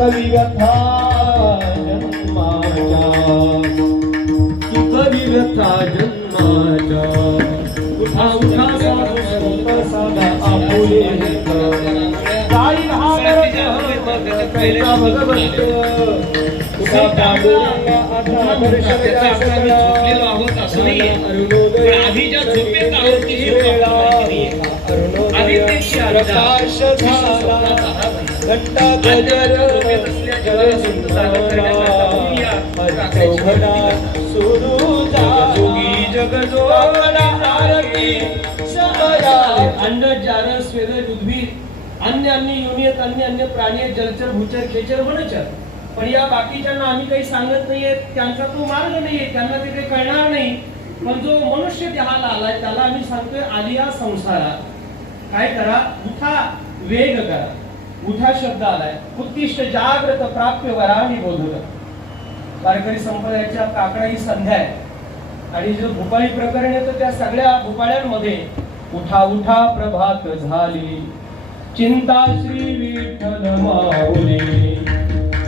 कवी व्यथा जन्माच्या, कवी व्यथा जन्माच्या. उठा उठा साधू संत सदा आपुले जाई घागर कैसा भगवंत. उठा पांडुरंगा आता दर्शन द्या सगळा. अरुणोदय आधीच्या झोपेत आहोत की प्रकाश झाला घंटा गजर चौघडा सुरू जोगी जगजोगडा आरती समया. अंड जारस स्वेद उद्भिद अन्य अन्य योनियत अन्य अन्य प्राणी जलचर भूचर खेचर वनचर. पण या बाकीच्यांना आम्ही काही सांगत नाहीये, त्यांचा तो मार्ग नाहीये, त्यांना ते काही कळणार नाही. पण जो मनुष्य देहाला आलाय त्याला आम्ही सांगतोय आलिया संसारात काय करा, उठा वेग करा. उठा शब्द आलाय. उत्तिष्ठ जागृत प्राप्य वराही बोधक. वारकरी संप्रदायाच्या काकडा ही संध्या आहे आणि जो भूपाळी प्रकरण येतं त्या सगळ्या भूपाळ्यांमध्ये उठा उठा प्रभात झाली चिंता श्री विठ्ठल माऊली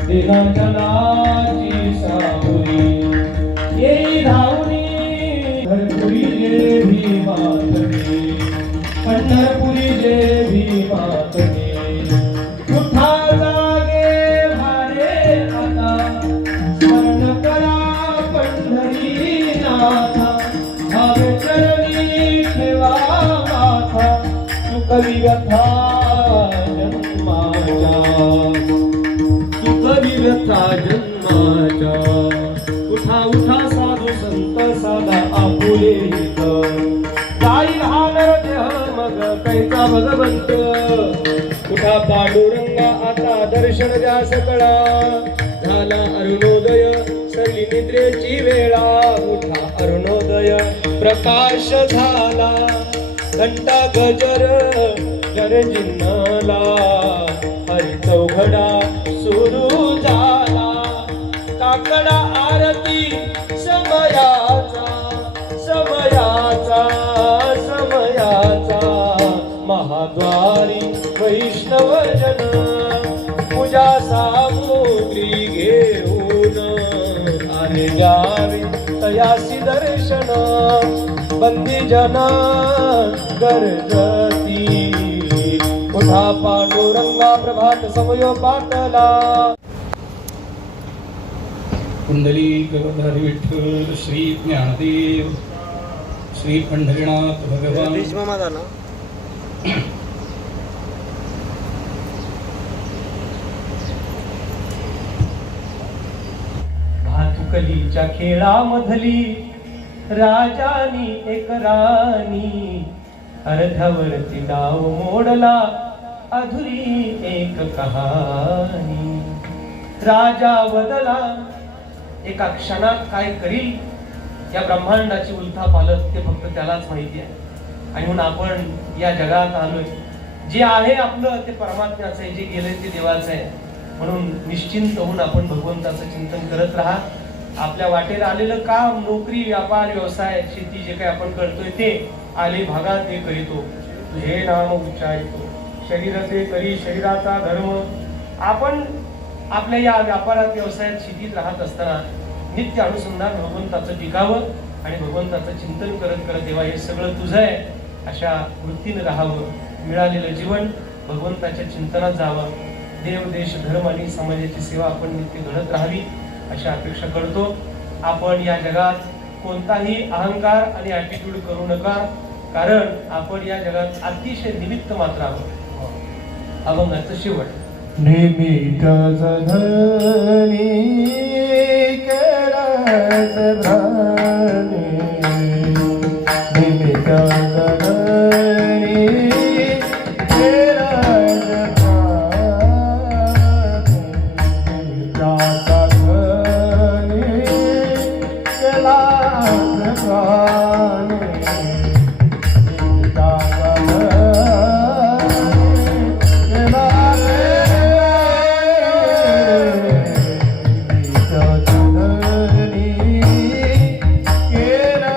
दिनाचनाची सावली येई धावणी धरपुरी देवी मातनी पंढरपुरी देवी मातनी. उठा जागे भारे आता स्मरण करा पंढरीनाथा भावे चरणी ठेवा माथा. तू कवी व्यथा जन्माच्या, तू कवी व्यथा जन्माच्या. उठा उठा साधू संत सदा आपुले जाई घागर देह मग कैसा भगवंत. उठा पांडुरंगा आता दर्शन द्या सकळा. झाला अरुणोदय सरली निद्रेची वेळा. उठा अरुणोदय प्रकाश झाला घंटा गजर जर जिन्नला. हरी चौघडा सुरू झाला काकडा आरती समयाचा समयाचा समयाचा. महाद्वारी वैष्णवजन पूजा सामुग्री घेऊन आले जावे तयासी दर्शन. बंदी जना गरजती उठा पांडुरंगा प्रभात समयो पाटला. कुंडली गवधारी विठ्ठल श्री ज्ञानदेव श्री पंढरीनाथ भगवान. भातुकलीच्या खेळामधली राजानी एक राणी अर्ध्यावरती डाव मोडला अधुरी एक कहाणी. राजा बदला एका क्षणात काय करील या ब्रह्मांडाची उलथापालथ ते फक्त त्यालाच माहिती आहे. आणि म्हणून आपण या जगात आलोय. जे आहे आपलं ते परमात्म्याचं आहे, जे गेले ते देवाचं आहे. म्हणून निश्चिंत होऊन आपण भगवंताचं चिंतन करत राहा. आपल्या वाटेला आलेलं काम नोकरी व्यापार व्यवसाय शेती जे काही आपण करतोय ते आले भागात ते करीतो. तुझे नाम उच्चारितो शरीर ते करी शरीराचा धर्म. आपण आपल्या या व्यापारात व्यवसायात शेतीत राहत असताना नित्य अनुसंधान भगवंताचं टिकावं आणि भगवंताचं चिंतन करत करत देवा हे सगळं तुझं आहे अशा वृत्तीने राहावं. मिळालेलं जीवन भगवंताच्या चिंतनात जावं. देव देश धर्म आणि समाजाची सेवा आपण नित्य घडत राहावी अशा अपेक्षा करतो. आपण या जगात कोणताही अहंकार आणि ॲटिट्यूड करू नका, कारण आपण या जगात अतिशय निमित्त मात्र आहोत. अभंगाचं शेवट. निमित्त धनी केरस धनी निमित्त धनी केरस धनी केलास धनी केला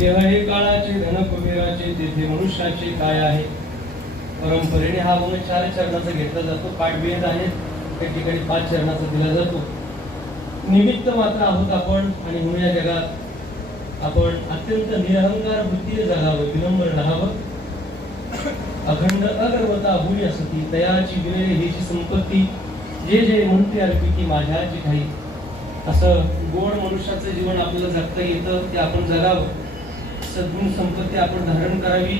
देह हे काळाचे धन कुबेराचे तेथे मनुष्याचे काय आहे. परंपरेने हा गुण 4 चरणाचा घेतला जातो. पाठभेद आहे त्या ठिकाणी 5 चरणाचा दिला जातो. निमित्त मात्र आहोत आपण आणि म्हणून या जगात आपण अत्यंत निरहंकार बुद्धीने जगावं, विनम्र राहावं. अखंड अगर्वता होई असती तयाची विनय हीची संपत्ती जे जे म्हणते अर्पिती माझ्याची ठाई. असं गोड मनुष्याचं जीवन आपल्याला जगता येतं ते आपण जगावं. सद्गुण संपत्ती आपण धारण करावी.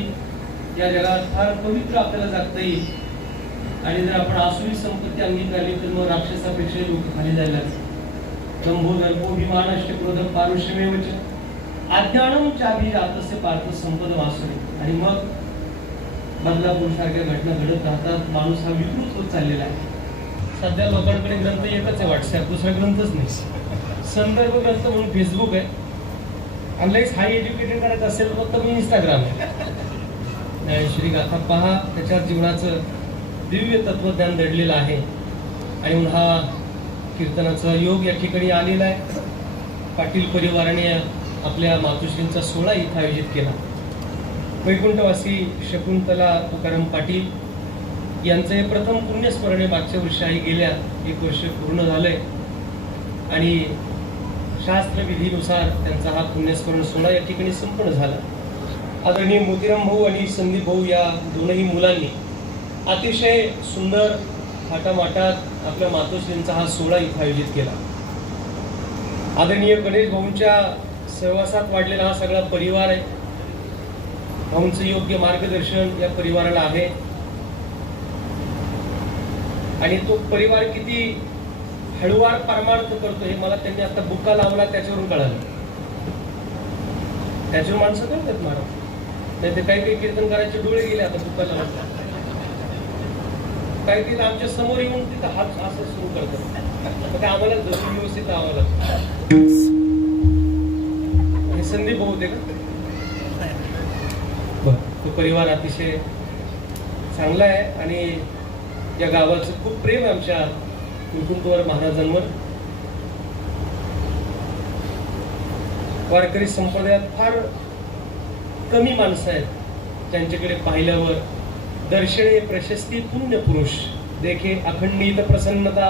या जगात फार पवित्र आपल्याला जगता येईल. आणि जर आपण आसुरी संपत्ती अंगीकारली तर मग राक्षसापेक्षा लोक खाली जायला लागतात. दंभो दर्पो विमानश्च क्रोध पारुष्यमेव च अज्ञानम चाभिजातस्य पार्थ संपद वासुरे. आणि मग बदलापूर सारख्या घटना घडत राहतात. माणूस हा विकृत होत चाललेला आहे. सध्या लोकांकडे ग्रंथ एकच आहे, व्हॉट्सअप, दुसरा ग्रंथच नाही. संदर्भ ग्रंथ म्हणून फेसबुक आहे. अनलाईस हाय एज्युकेटेड करायचं असेल फक्त मी इंस्टाग्राम आहे. श्री गाथा पहा, त्याच्यावर जीवनाचं दिव्य तत्वज्ञान दडलेलं आहे. आणि म्हणून हा कीर्तनाचा योग या ठिकाणी आलेला आहे. पाटील परिवाराने आपल्या मातोश्रींचा सोहळा इथं आयोजित केला. वैकुंठवासी शकुंतला तुकाराम पाटील यांचं हे प्रथम पुण्यस्मरण मागच्या वर्षी आहे. गेल्या 1 वर्ष पूर्ण झालंय आणि शास्त्रविधीनुसार त्यांचा हा पुण्यस्मरण सोहळा या ठिकाणी संपन्न झाला. आदरणीय मोतीराम भाऊ आणि संदीप भाऊ या दोनही मुलांनी अतिशय सुंदर थाटामाटात आपल्या मातोश्रींचा हा सोहळा इथं आयोजित केला. आदरणीय गणेश भाऊंच्या सहवासात वाढलेला हा सगळा परिवार आहे. भाऊंचं योग्य मार्गदर्शन या परिवाराला आहे. आणि तो परिवार किती हळूवार परमार्थ करतो हे मला त्यांनी आता बुक्का लावला त्याच्यावरून कळालं. त्याच्यावर माणसं कळतात महाराज. नाही ते काही कीर्तन करायचे डोळे गेले आता बुक्का लावला. काही तिथं आमच्या समोर येऊन तिथं हात असं सुरू करतात. ते आम्हाला जरूर व्यवस्थित लावावं लागतं. हे संदीप भाऊ होते का? तो परिवार अतिशय चांगला आहे. आणि या गावाचं खूप प्रेम आहे आमच्या मुकुंदवर महाराजांवर. वारकरी संप्रदायात फार कमी माणसं आहेत ज्यांच्याकडे पाहिल्यावर दर्शने प्रशस्ती पुण्य पुरुष देखे अखंडित प्रसन्नता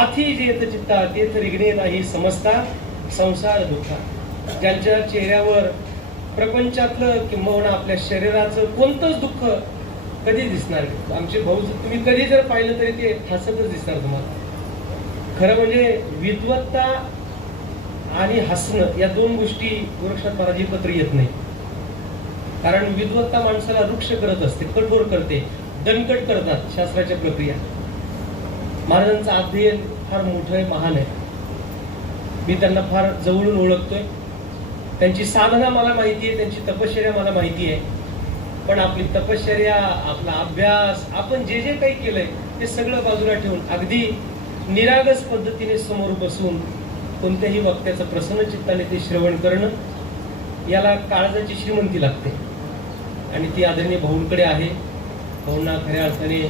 आथी जेत चित्ता तेथ रिगणे नाही समजता संसार दुःखा. ज्यांच्या चेहऱ्यावर प्रपंचातलं किंबहुना आपल्या शरीराचं कोणतंच दुःख कधी दिसणार नाही. आमचे भाऊ तुम्ही कधी जर पाहिलं तरी ते हसतच दिसणार तुम्हाला. खरं म्हणजे विद्वत्ता आणि हसणं या दोन गोष्टी गोरक्षनाथ महाराज एकत्र येत नाही. कारण विद्वत्ता माणसाला वृक्ष करत असते, कठोर करते, दणकट करतात शास्त्राच्या प्रक्रिया. महाराजांचं अध्ययन फार मोठं आहे, महान आहे. मी त्यांना फार जवळून ओळखतोय. त्यांची साधना मला माहिती आहे, त्यांची तपश्चर्या मला माहिती आहे. पण आपली तपश्चर्या, आपला अभ्यास, आपण जे जे काही केलंय ते सगळं बाजूला ठेवून अगदी निरागस पद्धतीने समोर बसून कोणत्याही वक्त्याचं प्रसन्न चित्ताने ते श्रवण करणं, याला काळजाची श्रीमंती लागते. आणि ती आदरणीय भाऊंकडे आहे. भाऊंना खऱ्या अर्थाने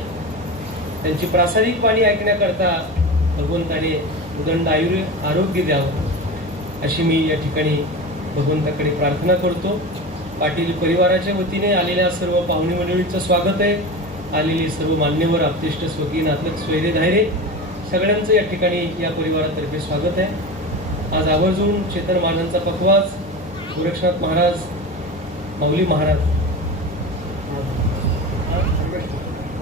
त्यांची प्रासादिक वाणी ऐकण्याकरता भगवंताने उदंड आरोग्य द्यावं अशी मी या ठिकाणी भगवंताकडे प्रार्थना करतो. पाटील परिवाराच्या वतीने आलेल्या सर्व पाहुणे मंडळींचं स्वागत आहे. आलेली सर्व मान्यवर, आपतेष्ट, स्वकीय, नातलग, स्वैरे, धायरे सगळ्यांचं या ठिकाणी या परिवारातर्फे स्वागत आहे. आज आवर्जून चेतन महाराजांचा पखवाज गोरक्षनाथ महाराज, माऊली महाराज,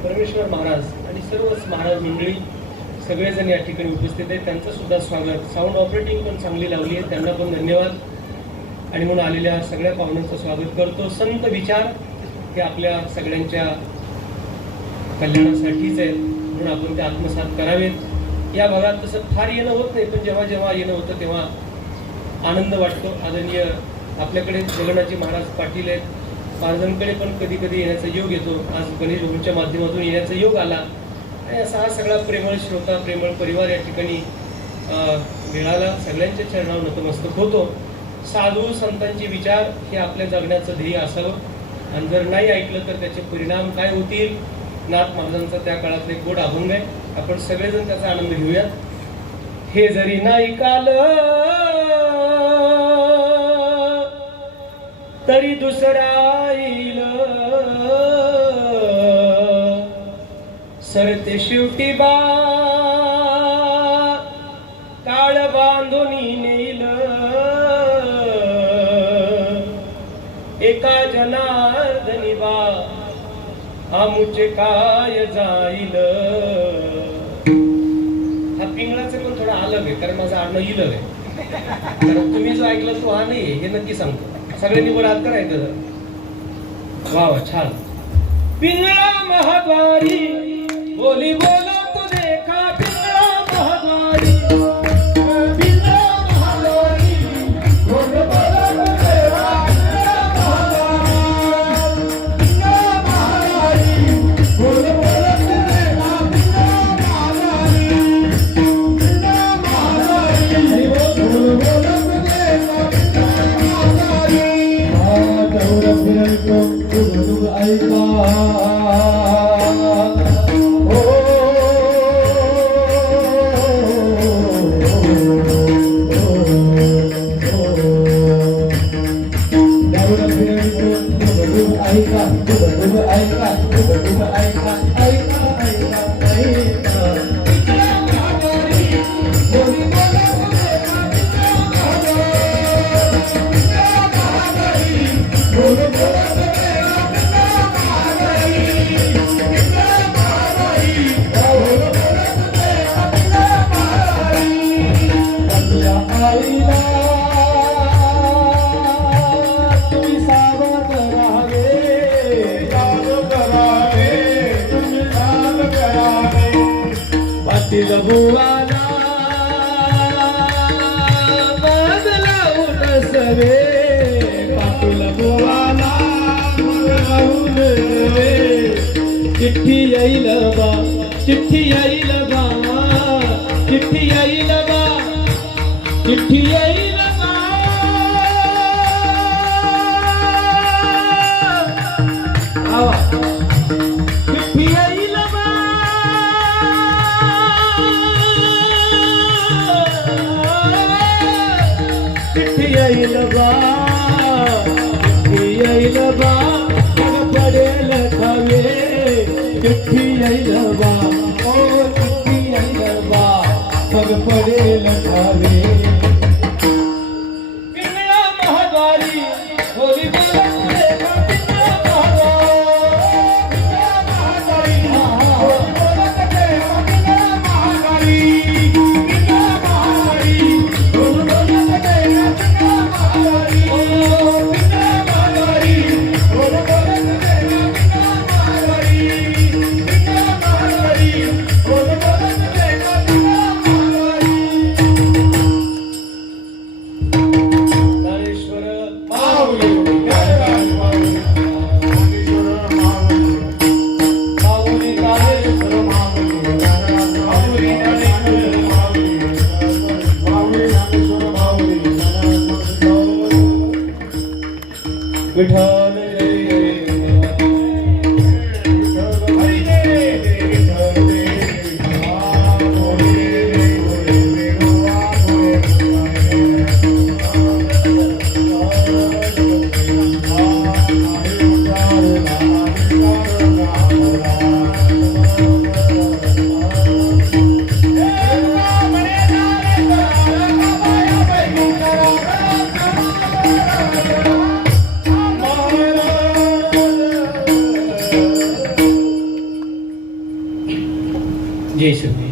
परमेश्वर महाराज आणि सर्वच महाराज मंडळी सगळेजण या ठिकाणी उपस्थित आहेत. त्यांचं सुद्धा स्वागत. साऊंड ऑपरेटिंग पण चांगली लावली आहे, त्यांना पण धन्यवाद. आणि म्हणून आलेल्या सगळ्या पाहुण्यांचं स्वागत करतो. संत विचार हे आपल्या सगळ्यांच्या कल्याणासाठीच आहेत, म्हणून आपण ते आत्मसात करावेत. या भागात तसं फार येणं होत नाही, पण जेव्हा जेव्हा येणं होतं तेव्हा आनंद वाटतो. आदरणीय आपल्याकडे जगन्नाथजी महाराज पाटील आहेत, महाराजांकडे पण कधी कधी येण्याचा योग येतो. आज गणेश भाऊंच्या माध्यमातून येण्याचा योग आला आणि असा हा सगळा प्रेमळ श्रोता, प्रेमळ परिवार या ठिकाणी मिळाला. सगळ्यांच्या चरणावर नतमस्तक होतो. साधू संतांचे विचार हे आपल्या जगण्याचं ध्येय असावं, आणि जर नाही ऐकलं तर त्याचे परिणाम काय होतील. नाथ महाराजांचा त्या काळातले गोड अभंग आहे, आपण सगळेजण त्याचा आनंद घेऊया. हे जरी नाही काल तरी दुसरा येईल, सरते शेवटी बा काळ बांधून नेईल, एका जनार्दनी बा आमुचे काय जाईल. हा पिंगळाचं पण थोडा अलग आहे, कारण माझं आडणं इलग आहे. कारण तुम्ही जो ऐकला तो हा नाही हे नक्की सांगतो. सगळ्यांनी बरं हात करायचं जर. वा वा, छान. पिंगळा महाद्वारी बोली बोला तो देखा, पिंगळा महाद्वारी, पिंगळा महाद्वारी बोली बोला तो देखा, पिंगळा महाद्वारी, पिंगळा महाद्वारी बोली बोला तो देखा, पिंगळा महाद्वारी, पिंगळा महाद्वारी बोली बोला तो देखा, पिंगळा महाद्वारी. हा गौर फिरतो तुझ ऐका, बुवाला बाजला उठसवे, पाटील बुवाला चिठ्ठी येईल बा, चिठ्ठी येईल बा, चिठ्ठी येईल बा, चिठ्ठी येईल बा. चिठ्ठी येईल बा, ऐलबा ओ चिठ्ठी ऐलबा पग पडेल ठावे पिंगळा महाद्वारी होली बोलत विठाल जय श्री